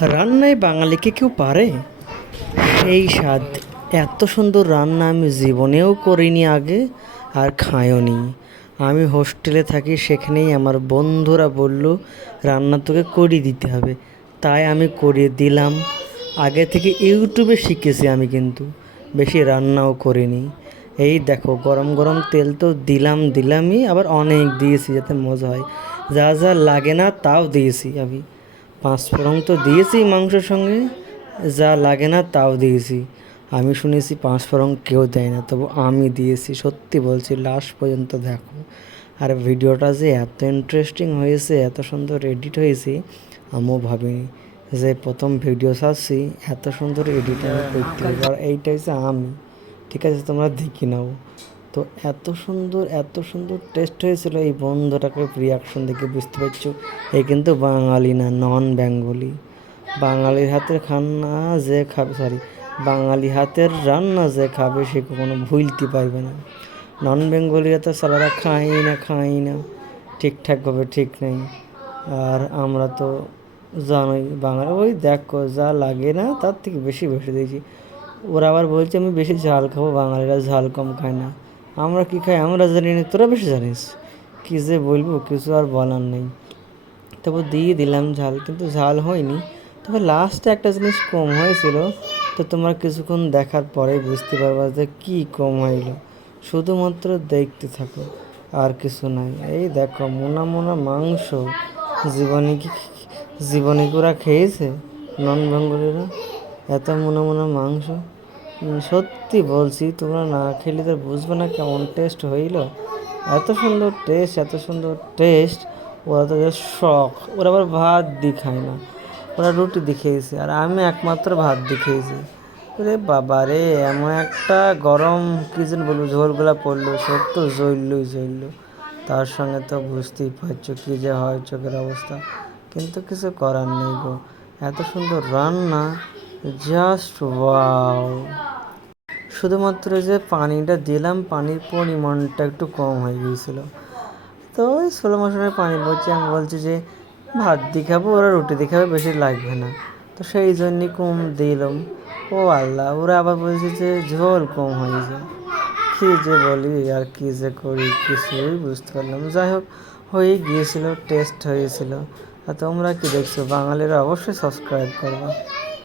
রান্নায় বাঙালিকে কেউ পারে? এই স্বাদ, এত সুন্দর রান্না আমি জীবনেও করিনি আগে আর খাইওনি। আমি হোস্টেলে থাকি, সেখানেই আমার বন্ধুরা বলল, রান্না তোকে করিয়ে দিতে হবে। তাই আমি করিয়ে দিলাম। আগে থেকে ইউটিউবে শিখেছি আমি কিন্তু, বেশি রান্নাও করিনি। এই দেখো, গরম গরম তেল তো দিলাম, দিলামই, আবার অনেক দিয়েছি যাতে মজা হয়। যা যা লাগে না, তাও দিয়েছি আমি। পাঁচ ফোড়ন তো দিয়েছি মাংসের সঙ্গে, যা লাগে না তাও দিয়েছি। আমি শুনেছি পাঁচ ফোড়ন কেউ দেয় না, তবু আমি দিয়েছি, সত্যি বলছি, লাস্ট পর্যন্ত দেখো। আর ভিডিওটা যে এত ইন্টারেস্টিং হয়েছে, এত সুন্দর এডিট হয়েছে, আমিও ভাবিনি যে প্রথম ভিডিও ছাড়ছি, এত সুন্দর এডিট আমি করতে পারব আর এইটা হচ্ছে আমি, ঠিক আছে, তোমরা দেখি নাও। তো এত সুন্দর এত সুন্দর টেস্ট হয়েছিল এই বন্ধুটাকে রিয়াকশন দেখে বুঝতে পারছ। এ কিন্তু বাঙালি না নন বেঙ্গলি বাঙালির হাতের খান্না যে খাবে সরি বাঙালি হাতের রান্না যে খাবে সে কখনো ভুলতে পারবে না। নন বেঙ্গলিরা তো সালারা খাই না খাই না। ঠিকঠাকভাবে ঠিক নেই। আর আমরা তো জানোই, বাঙালি, ওই দেখো, যা লাগে না তার থেকে বেশি বেশি দিয়েছি। ওরা আবার বলছে, আমি বেশি ঝাল খাব, বাঙালিরা ঝাল কম খায় না। আমরা কি খাই? আমরা জানি না, তোরা বেশি জানিস। কী যে বলব, কিছু আর বলার নেই। তবু দিয়ে দিলাম ঝাল, কিন্তু ঝাল হয়নি। তবে লাস্টে একটা জিনিস কম হয়েছিল, তো তোমরা কিছুক্ষণ দেখার পরেই বুঝতে পারবা যে কী কম হইল। শুধুমাত্র দেখতে থাকো, আর কিছু নাই। এই দেখো, মোনা মোনা মাংস। জীবনে কি জীবনে কি খেয়েছে? নন বেঙ্গলিরা এত মোনা মোনা মাংস? সত্যি বলছি, তোমরা না খেলে তো বুঝবে না কেমন টেস্ট হইল। এত সুন্দর টেস্ট এত সুন্দর টেস্ট ওরা তো শখ। ওরা আবার ভাত দিয়ে খায় না। ওরা রুটি দিয়ে খেয়েছে, আর আমি একমাত্র ভাত দিয়ে খেয়েছি। রে বাবা রে, এমন একটা গরম কি যেন বলব ঝোলগুলা পড়ল, সব তো জ্বললই জ্বললো। তার সঙ্গে তো বুঝতেই পারছ কী যে হয় চোখের অবস্থা। কিন্তু কিছু করার নেই গো। এত সুন্দর রান্না জাস্ট ওয়াও শুধুমাত্র যে পানিটা দিলাম, পানির পরিমাণটা একটু কম হয়ে গিয়েছিল। তো ওই ষোলো মশলার পানি বলছি, আমি বলছি যে ভাত দিয়ে খাব, ওরা রুটি দিয়ে খাবে, বেশি লাগবে না। তো সেই জন্যই কম দিলাম। ও আল্লাহ, ওরা আবার বলছে যে ঝোল কম হয়েছে কী যে বলি, আর কী যে করি, কিছুই বুঝতে পারলাম যাই হোক হয়ে গিয়েছিল টেস্ট হয়েছিল। আর তোমরা কি দেখছ? বাঙালিরা অবশ্যই সাবস্ক্রাইব করবে।